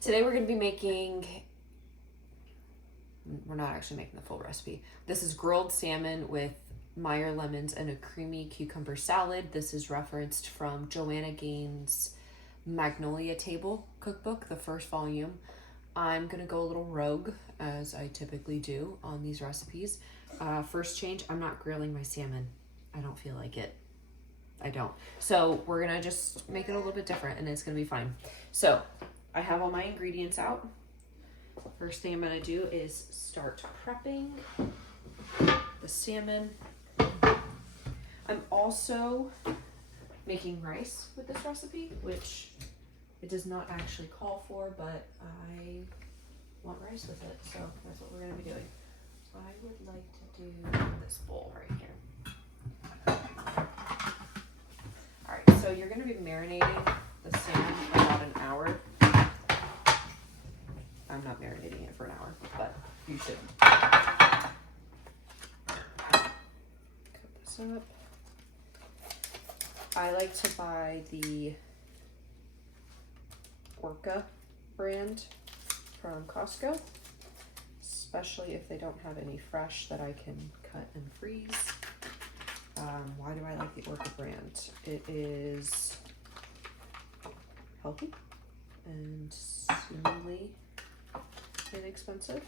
Today we're going to be making, we're not actually making the full recipe. This is grilled salmon with Meyer lemons and a creamy cucumber salad. This is referenced from Joanna Gaines' Magnolia Table cookbook, the first volume. I'm going to go a little rogue, as I typically do on these recipes. First change, I'm not grilling my salmon. I don't feel like it. I don't. So we're going to just make it a little bit different and it's going to be fine. So I have all my ingredients out. First thing I'm going to do is start prepping the salmon. I'm also making rice with this recipe, which it does not actually call for, but I want rice with it, so that's what we're going to be doing. So I would like to do this bowl right here. All right, so you're going to be marinating the salmon for about an hour. I'm not marinating it for an hour, but you should. Cut this up. I like to buy the Orca brand from Costco, especially if they don't have any fresh that I can cut and freeze. Why do I like the Orca brand? It is healthy and seemingly inexpensive.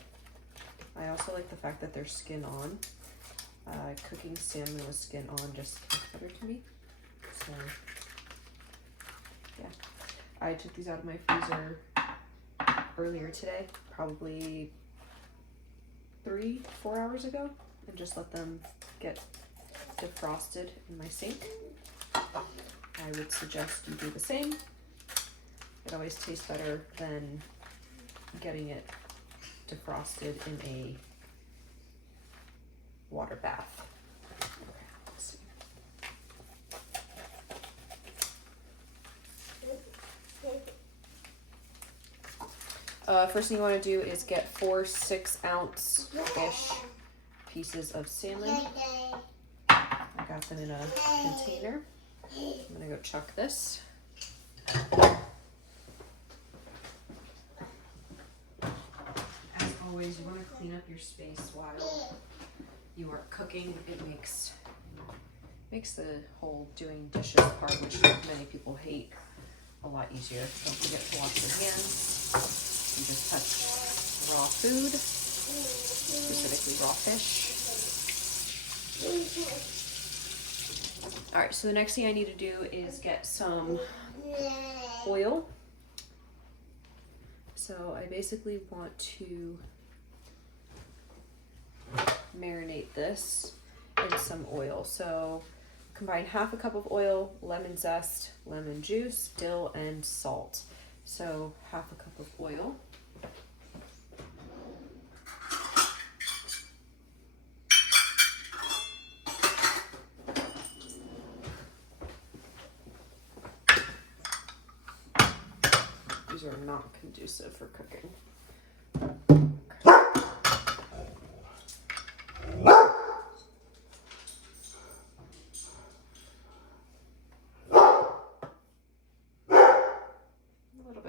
I also like the fact that they're skin on. Cooking salmon with skin on just tastes better to me. So yeah, I took these out of my freezer earlier today, probably 3-4 hours ago, and just let them get defrosted in my sink. I would suggest you do the same. It always tastes better than getting it defrosted in a water bath. Okay, let's see. First thing you want to do is get 4 6-ounce-ish pieces of salmon. I got them in a container. I'm gonna go chuck this. As always, you want to clean up your space while you are cooking. It makes the whole doing dishes part, which many people hate, a lot easier. Don't forget to wash your hands. You just touch raw food, specifically raw fish. All right, so the next thing I need to do is get some oil. So I basically want to marinate this in some oil. So combine 1/2 cup of oil, lemon zest, lemon juice, dill, and salt. So 1/2 cup of oil. These are not conducive for cooking.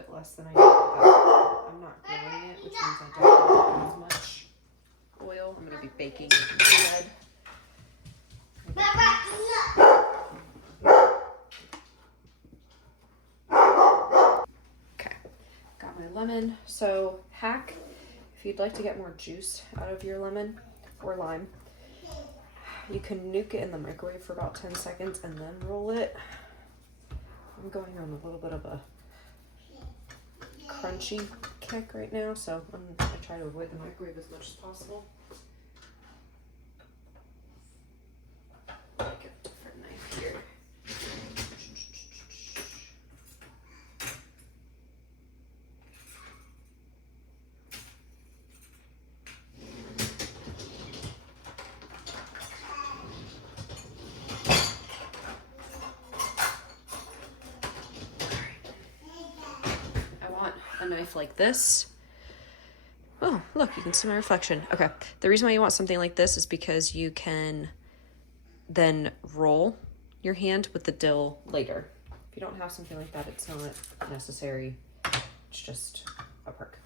Less than I need. I'm not grilling it, which means I don't need as much oil. I'm going to be baking bread. Okay, got my lemon. So hack, if you'd like to get more juice out of your lemon or lime, you can nuke it in the microwave for about 10 seconds and then roll it. I'm going on a little bit of a crunchy kick right now, so I'm gonna try to avoid the microwave as much as possible. Get a different knife here. A knife like this. Oh, look, you can see my reflection. Okay, the reason why you want something like this is because you can then roll your hand with the dill later. If you don't have something like that, it's not necessary. It's just a perk.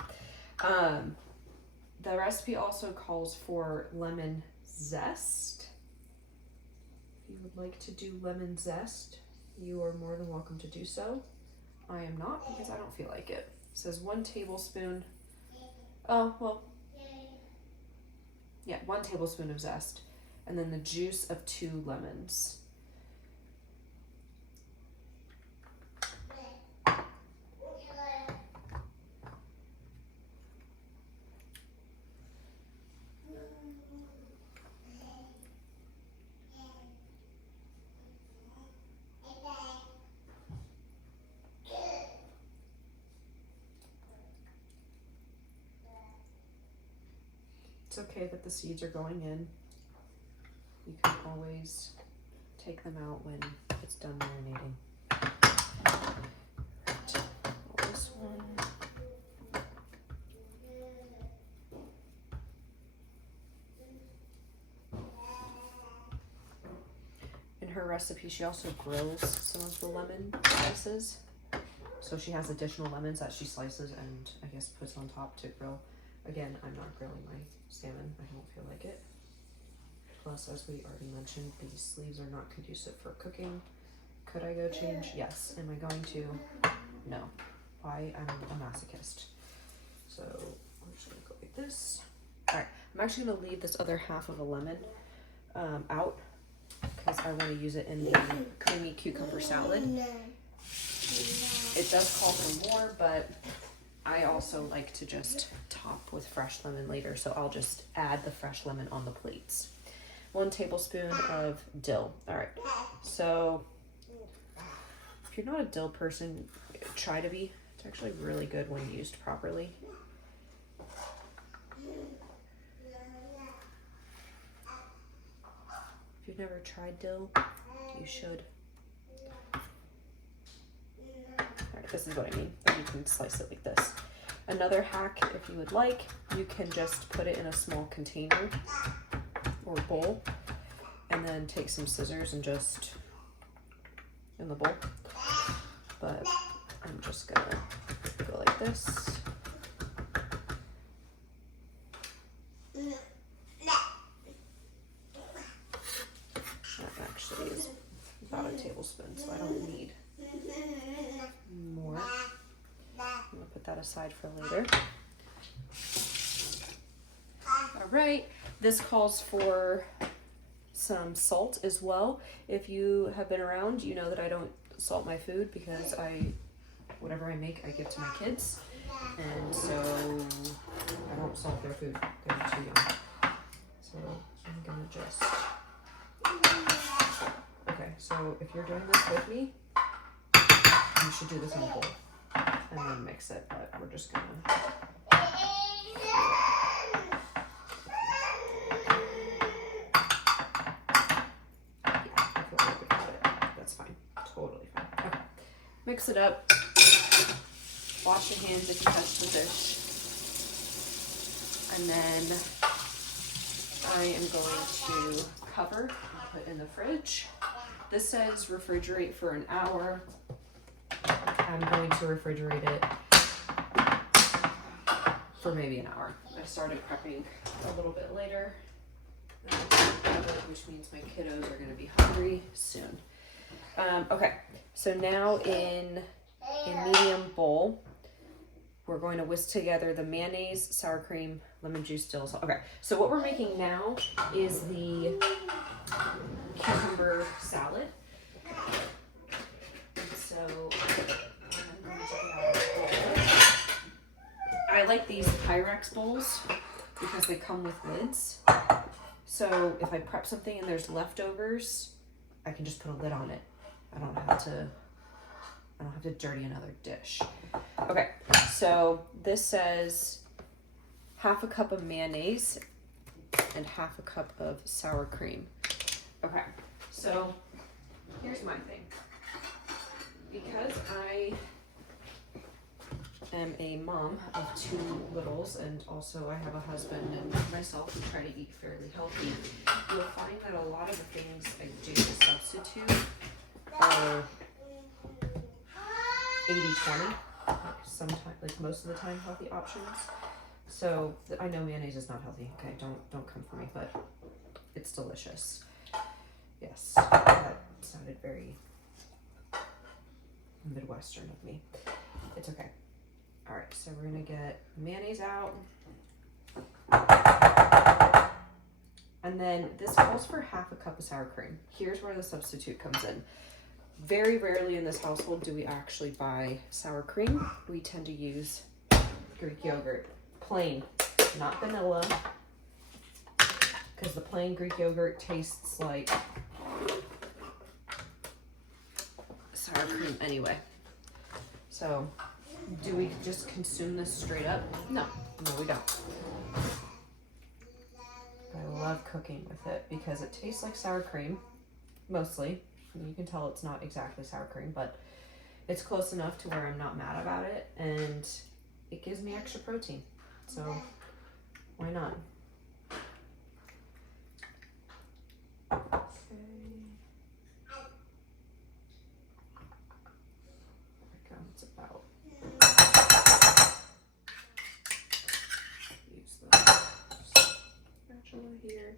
The recipe also calls for lemon zest. If you would like to do lemon zest, you are more than welcome to do so. I am not, because I don't feel like it. It says 1 tablespoon. Oh, well, yeah, 1 tablespoon of zest. And then the juice of 2 lemons. It's okay that the seeds are going in. You can always take them out when it's done marinating. Right. This one. In her recipe, she also grills some of the lemon slices. So she has additional lemons that she slices and I guess puts on top to grill. Again, I'm not grilling my salmon. I don't feel like it. Plus, as we already mentioned, these sleeves are not conducive for cooking. Could I go change? Yes. Am I going to? No. Why? I'm a masochist. So I'm just gonna go like this. All right. I'm actually gonna leave this other half of a lemon out because I want to use it in the creamy cucumber salad. It does call for more, but I also like to just top with fresh lemon later, so I'll just add the fresh lemon on the plates. 1 tablespoon of dill. All right, so if you're not a dill person, try to be. It's actually really good when used properly. If you've never tried dill, you should. Alright, this is what I mean. You can slice it like this. Another hack, if you would like, you can just put it in a small container or bowl and then take some scissors and just in the bowl. But I'm just gonna go like this. That actually is about a tablespoon, so I don't need more. I'm gonna put that aside for later. All right, this calls for some salt as well. If you have been around, you know that I don't salt my food because whatever I make, I give to my kids. And so I don't salt their food because it's too young. So I'm gonna just, okay, so if you're doing this with me, you should do this in a bowl and then mix it, but we're just gonna. That's fine, totally fine. Okay, mix it up. Wash your hands if you touch the fish. And then I am going to cover and put in the fridge. This says refrigerate for an hour. I'm going to refrigerate it for maybe an hour. I started prepping a little bit later, which means my kiddos are going to be hungry soon. Okay, so now in a medium bowl, we're going to whisk together the mayonnaise, sour cream, lemon juice, dill salt. Okay, so what we're making now is the cucumber salad. So I'm going to get out a bowl. I like these Pyrex bowls because they come with lids. So if I prep something and there's leftovers, I can just put a lid on it. I don't have to dirty another dish. Okay, so this says 1/2 cup of mayonnaise and 1/2 cup of sour cream. Okay, so here's my thing. Because I am a mom of 2 littles and also I have a husband and myself who try to eat fairly healthy, you'll find that a lot of the things I do to substitute are 80-20. sometimes, like most of the time, healthy options. So I know mayonnaise is not healthy. Okay, don't come for me, but it's delicious. Yes, that sounded very Midwestern of me. It's okay. All right, so we're gonna get mayonnaise out. And then this calls for half a cup of sour cream. Here's where the substitute comes in. Very rarely in this household do we actually buy sour cream. We tend to use Greek yogurt, plain, not vanilla, because the plain Greek yogurt tastes like sour cream anyway. So, do we just consume this straight up? No, we don't. But I love cooking with it because it tastes like sour cream, mostly. You can tell it's not exactly sour cream, but it's close enough to where I'm not mad about it, and it gives me extra protein. So, why not? It's about. Use the spatula here.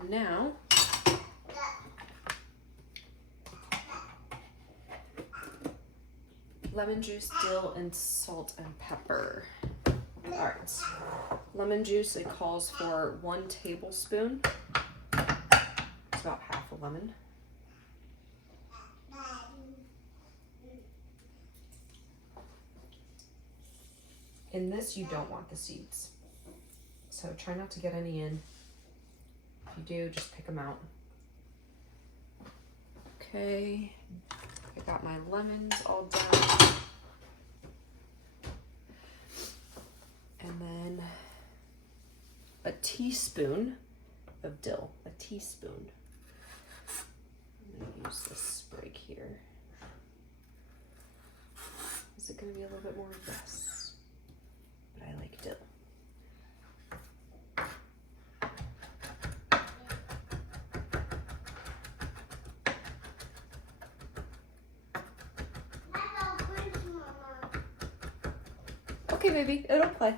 And now, lemon juice, dill, and salt and pepper. All right, lemon juice, it calls for 1 tablespoon. It's about half a lemon. In this, you don't want the seeds, so try not to get any in. If you do, just pick them out. Okay, I got my lemons all done. And then a teaspoon of dill, a teaspoon. I'm gonna use this sprig here. Is it gonna be a little bit more? Yes, but I like dill. Okay, baby, it'll play.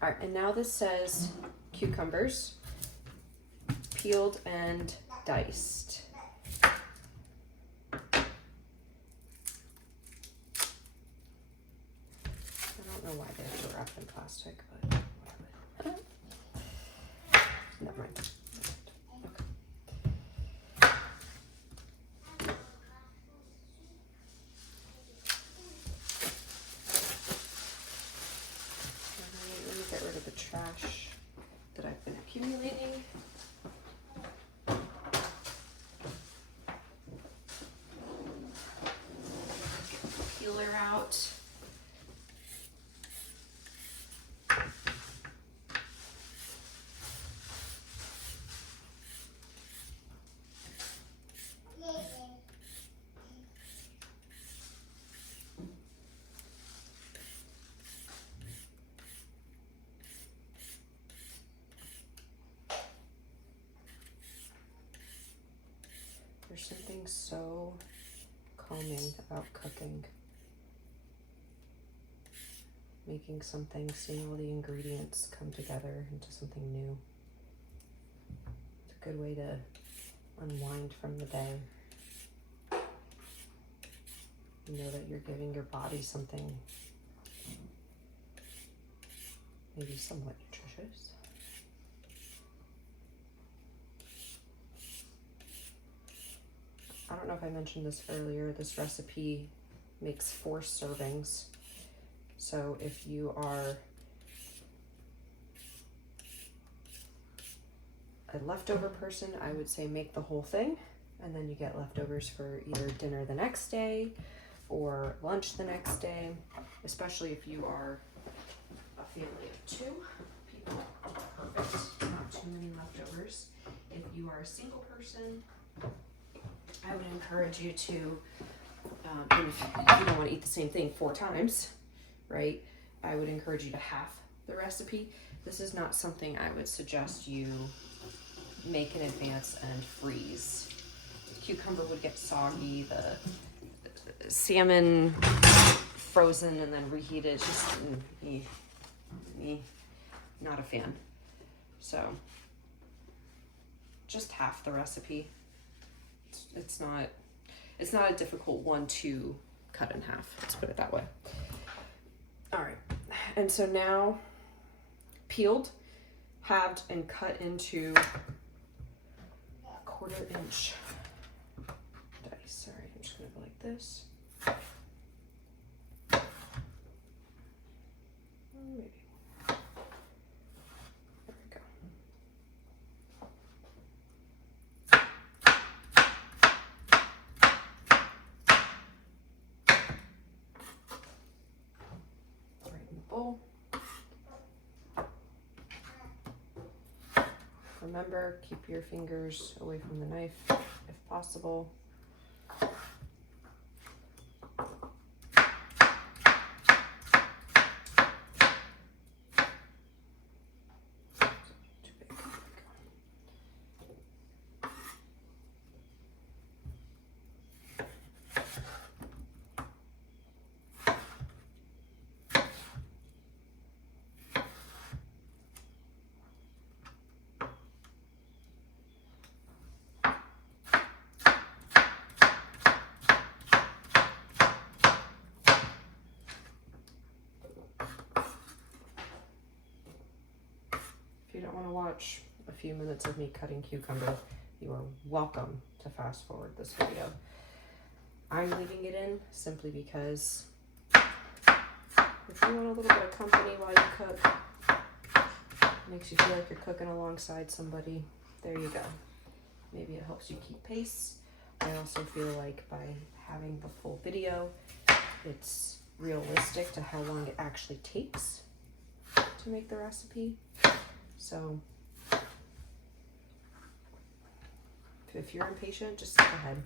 All right, and now this says cucumbers, peeled and diced. I don't know why they have to wrap in plastic, but whatever. Never mind. Okay. Let me get rid of the trash that I've been accumulating. Peeler out. There's something so calming about cooking. Making something, seeing all the ingredients come together into something new. It's a good way to unwind from the day. You know that you're giving your body something maybe somewhat nutritious. I don't know if I mentioned this earlier, this recipe makes 4 servings. So if you are a leftover person, I would say make the whole thing, and then you get leftovers for either dinner the next day or lunch the next day, especially if you are a family of 2 people. Perfect, not too many leftovers. If you are a single person, I would encourage you to, and if you don't want to eat the same thing 4 times, right? I would encourage you to half the recipe. This is not something I would suggest you make in advance and freeze. Cucumber would get soggy, the salmon frozen and then reheated, just not a fan. So just half the recipe. It's not a difficult one to cut in half, let's put it that way. All right, and so now peeled, halved, and cut into 1/4 inch dice. Sorry, I'm just gonna go like this. Maybe. There we go. Right in the bowl. Remember, keep your fingers away from the knife if possible. Too big. If you don't want to watch a few minutes of me cutting cucumber, you are welcome to fast forward this video. I'm leaving it in simply because if you want a little bit of company while you cook, makes you feel like you're cooking alongside somebody, there you go. Maybe it helps you keep pace. I also feel like by having the full video, it's realistic to how long it actually takes to make the recipe. So if you're impatient, just skip ahead.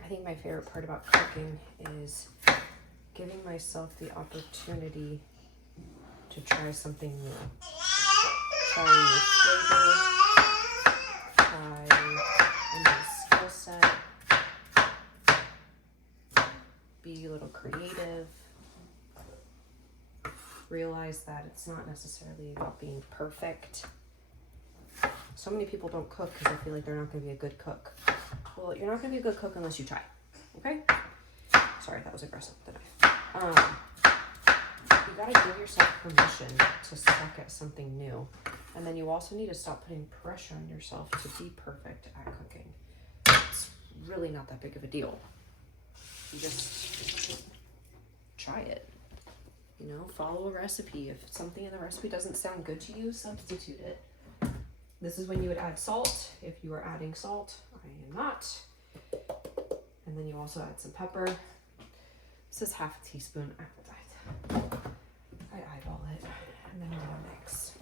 I think my favorite part about cooking is giving myself the opportunity to try something new. Try a new flavor, try a new skill set, be a little creative, realize that it's not necessarily about being perfect. So many people don't cook because they feel like they're not going to be a good cook. Well, you're not going to be a good cook unless you try, okay? Sorry, that was aggressive, the knife. You got to give yourself permission to suck at something new. And then you also need to stop putting pressure on yourself to be perfect at cooking. It's really not that big of a deal. You just try it. You know, follow a recipe. If something in the recipe doesn't sound good to you, substitute it. This is when you would add salt, if you are adding salt. I am not. And then you also add some pepper. This is half a teaspoon. I eyeball it, and then I'm gonna mix.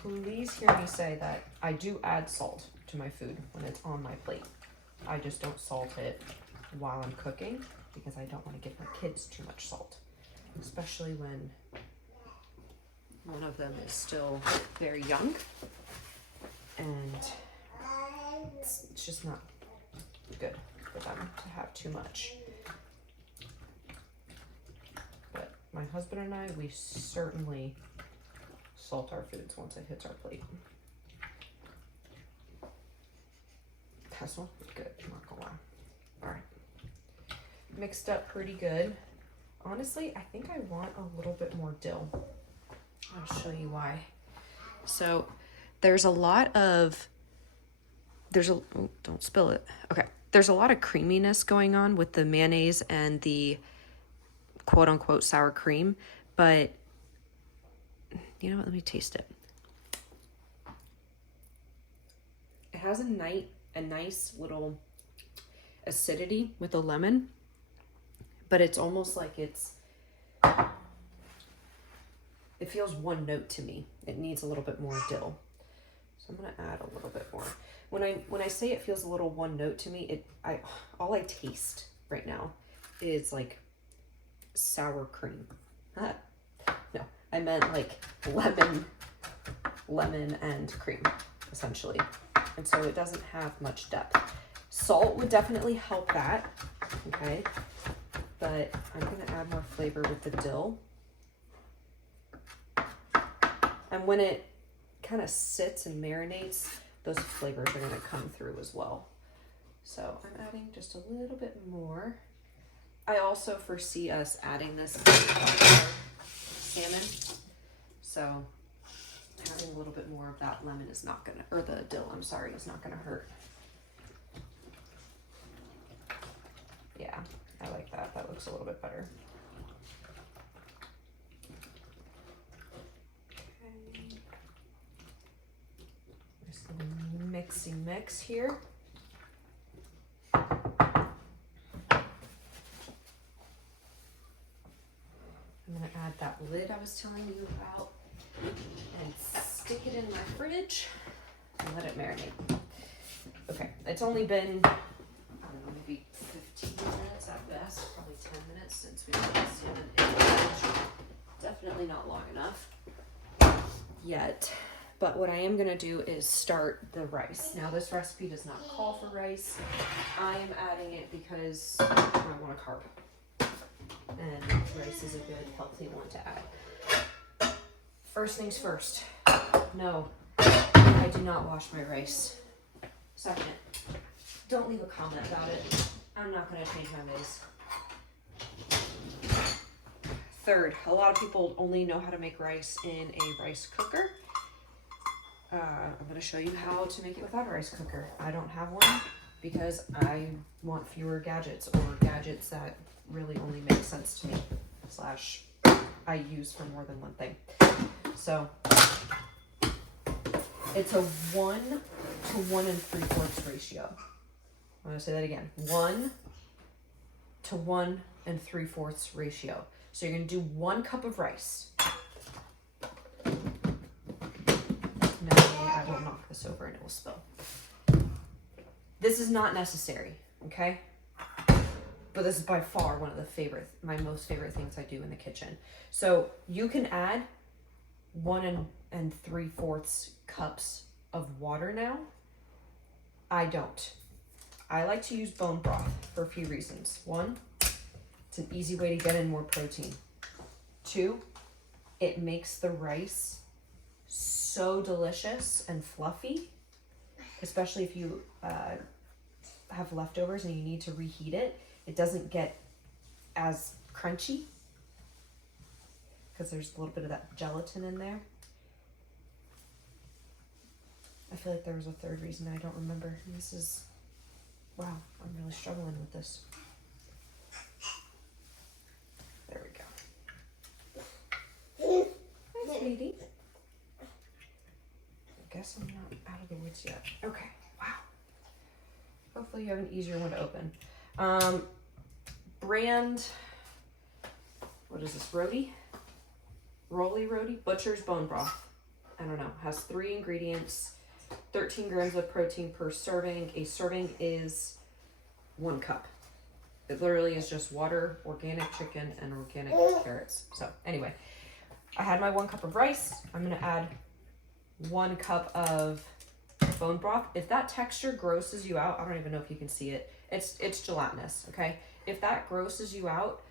Please hear me say that I do add salt to my food when it's on my plate. I just don't salt it while I'm cooking because I don't want to give my kids too much salt, especially when one of them is still very young and it's just not good for them to have too much. But my husband and I, we certainly salt our foods once it hits our plate. That smells pretty good, I'm not gonna lie. All right, mixed up pretty good. Honestly, I think I want a little bit more dill. I'll show you why. So there's a lot of, oh, don't spill it. Okay. There's a lot of creaminess going on with the mayonnaise and the quote unquote sour cream, but you know what? Let me taste it. It has a nice little acidity with the lemon, but it's almost like it feels one note to me. It needs a little bit more dill. So I'm gonna add a little bit more. When I say it feels a little one note to me, all I taste right now is like sour cream. No, I meant like lemon and cream, essentially. And so it doesn't have much depth. Salt would definitely help that, okay? But I'm gonna add more flavor with the dill. And when it kind of sits and marinates, those flavors are gonna come through as well. So I'm adding just a little bit more. I also foresee us adding this to our salmon. So having a little bit more of that lemon is not gonna, or the dill, I'm sorry, is not gonna hurt. Yeah, I like that. That looks a little bit better. Okay. Just a little mixy mix here. I'm gonna add that lid I was telling you about and stick it in my fridge and let it marinate. Okay, it's only been, I don't know, maybe 15 minutes at best, probably 10 minutes since we put the salmon in the fridge. Definitely not long enough yet. But what I am gonna do is start the rice. Now this recipe does not call for rice. I am adding it because I want a carb. And rice is a good, healthy one to add. First things first. No, I do not wash my rice. Second, don't leave a comment about it. I'm not gonna change my ways. Third, a lot of people only know how to make rice in a rice cooker. I'm gonna show you how to make it without a rice cooker. I don't have one because I want fewer gadgets, or gadgets that really only make sense to me, / I use for more than one thing. So it's a 1 to 1 3/4 ratio. I'm gonna say that again. 1 to 1 3/4 ratio. So you're gonna do 1 cup of rice. Now I will knock this over and it will spill. This is not necessary, okay? But this is by far one of my most favorite things I do in the kitchen. So you can add 1 3/4 cups of water now. I don't. I like to use bone broth for a few reasons. 1, it's an easy way to get in more protein. 2, it makes the rice so delicious and fluffy, especially if you have leftovers and you need to reheat it. It doesn't get as crunchy because there's a little bit of that gelatin in there. I feel like there was a third reason I don't remember. This is, wow, I'm really struggling with this. There we go. Hi, sweetie. I guess I'm not out of the woods yet. Okay, wow. Hopefully you have an easier one to open. Brand, what is this, Roly Butcher's Bone Broth. I don't know, has 3 ingredients, 13 grams of protein per serving. A serving is 1 cup. It literally is just water, organic chicken, and organic carrots. So anyway, I had my 1 cup of rice. I'm gonna add 1 cup of bone broth. If that texture grosses you out, I don't even know if you can see it. It's gelatinous, okay? If that grosses you out,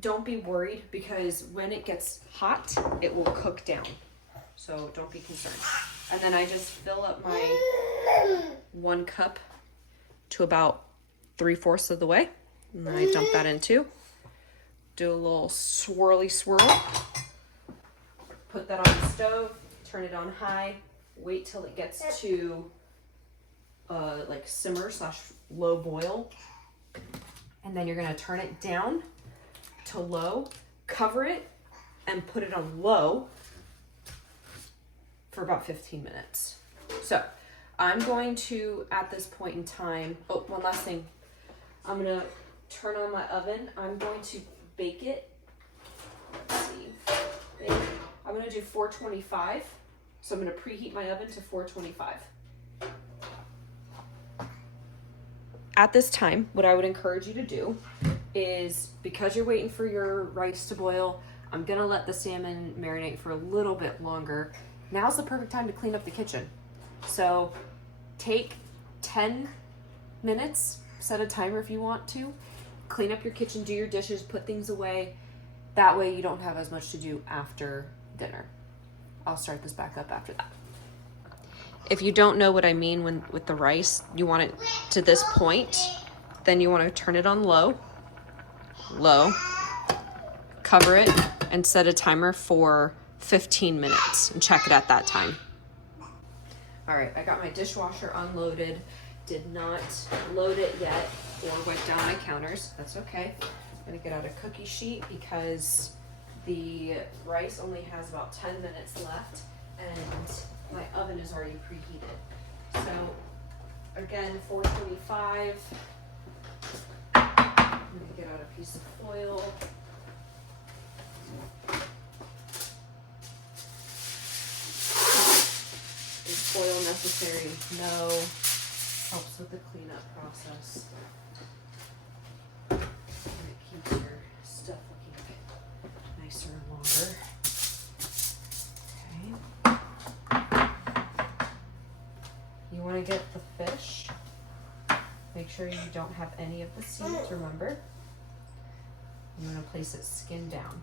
don't be worried, because when it gets hot, it will cook down. So don't be concerned. And then I just fill up my 1 cup to about 3/4 of the way. And then I dump that in too. Do a little swirly swirl. Put that on the stove, turn it on high, wait till it gets to like simmer / low boil. And then you're gonna turn it down to low, cover it, and put it on low for about 15 minutes. So I'm going to, at this point in time, oh, one last thing. I'm gonna turn on my oven. I'm going to bake it. Let's see. I'm gonna do 425. So I'm gonna preheat my oven to 425. At this time, what I would encourage you to do is, because you're waiting for your rice to boil, I'm gonna let the salmon marinate for a little bit longer. Now's the perfect time to clean up the kitchen. So take 10 minutes, set a timer if you want to, clean up your kitchen, do your dishes, put things away. That way you don't have as much to do after dinner. I'll start this back up after that. If you don't know what I mean with the rice, you want it to this point, then you want to turn it on low, cover it, and set a timer for 15 minutes and check it at that time. All right, I got my dishwasher unloaded, did not load it yet or wipe down my counters. That's okay. I'm gonna get out a cookie sheet because the rice only has about 10 minutes left and my oven is already preheated. So again, 425. I'm gonna get out a piece of foil. Is foil necessary? No. Helps with the cleanup process. And it keeps your stuff looking nicer and longer. You want to get the fish. Make sure you don't have any of the seeds, remember. You want to place it skin down.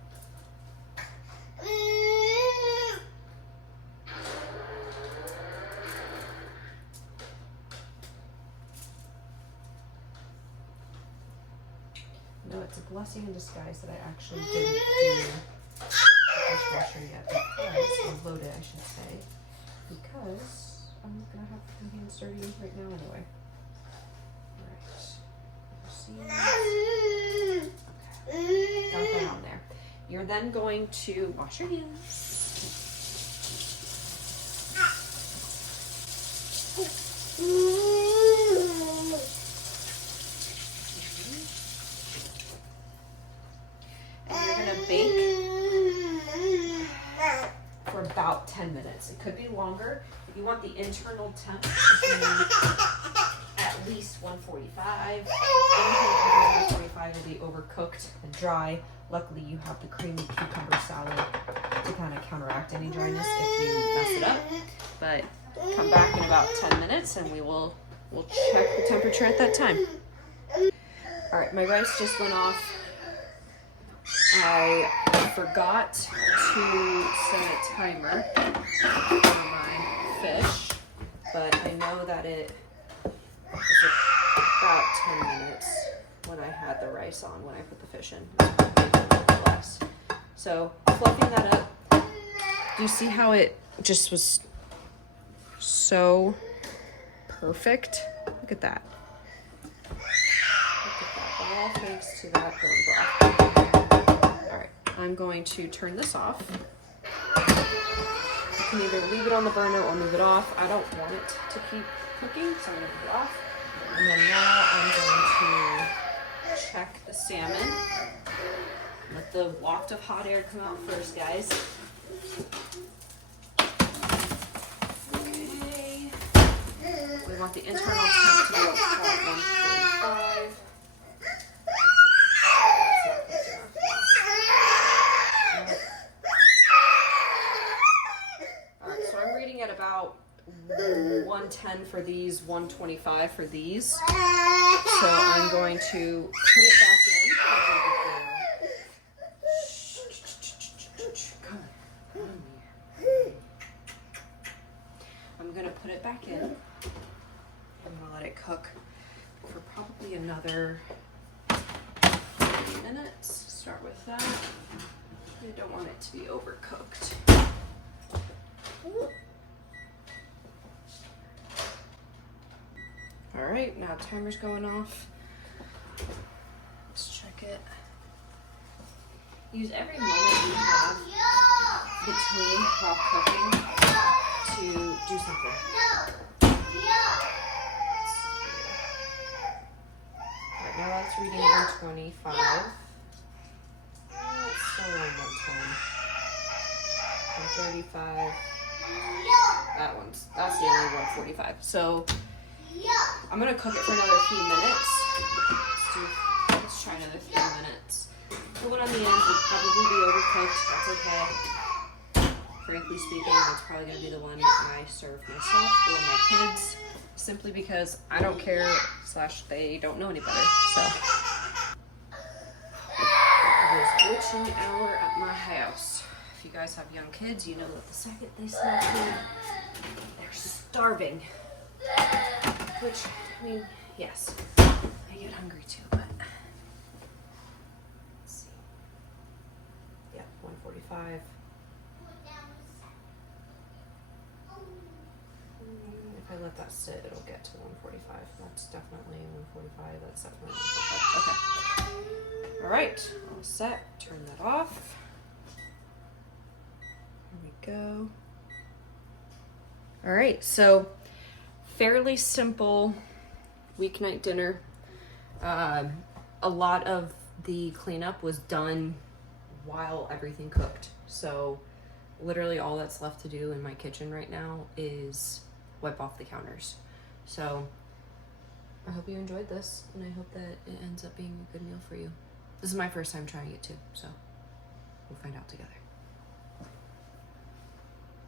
No, it's a blessing in disguise that I actually didn't do the dishwasher yet, or load it, I should say, because I'm gonna have my hands dirty right now anyway. Alright. Okay. Got that on there. You're then going to wash your hands. And you're gonna bake for about 10 minutes. It could be longer. You want the internal temp to be at least 145. Anything over 145 will be overcooked and dry. Luckily, you have the creamy cucumber salad to kind of counteract any dryness if you mess it up. But come back in about 10 minutes and we'll check the temperature at that time. All right, my rice just went off. I forgot to set a timer for my fish, but I know that it was about 10 minutes when I had the rice on, when I put the fish in. Less. So fluffing that up, do you see how it just was so perfect? Look at that. Look at that, all thanks to that bone broth. All right, I'm going to turn this off. You can either leave it on the burner or move it off. I don't want it to keep cooking, so I'm gonna move it off. And then now I'm going to check the salmon. Let the waft of hot air come out first, guys. Okay. We want the internal temp to be about 145. Alright, so I'm reading at about 1 $110 for these, $125 for these. So I'm going to put it back in. Come on. I'm gonna put it back in. I'm gonna let it cook for probably another 30 minutes. Start with that. I don't want it to be overcooked. All right, now timer's going off. Let's check it. Use every moment you have between while cooking to do something. Right now that's reading 125. It's still on 110. 135. That's the only 145. So I'm gonna cook it for another few minutes. Let's try another few minutes. The one on the end would probably be overcooked. That's okay. Frankly speaking, that's probably gonna be the one I serve myself or my kids, simply because I don't care / they don't know any better. So it is witching hour at my house. If you guys have young kids, you know that the second they smell food, they're starving. Which, I mean, yes, I get hungry too, but let's see. Yeah, 145. If I let that sit, it'll get to 145. That's definitely 145. That's definitely 145. Okay. All right, all set. Turn that off. Here we go. All right, so fairly simple weeknight dinner. A lot of the cleanup was done while everything cooked. So literally all that's left to do in my kitchen right now is wipe off the counters. So I hope you enjoyed this, and I hope that it ends up being a good meal for you. This is my first time trying it too, so we'll find out together.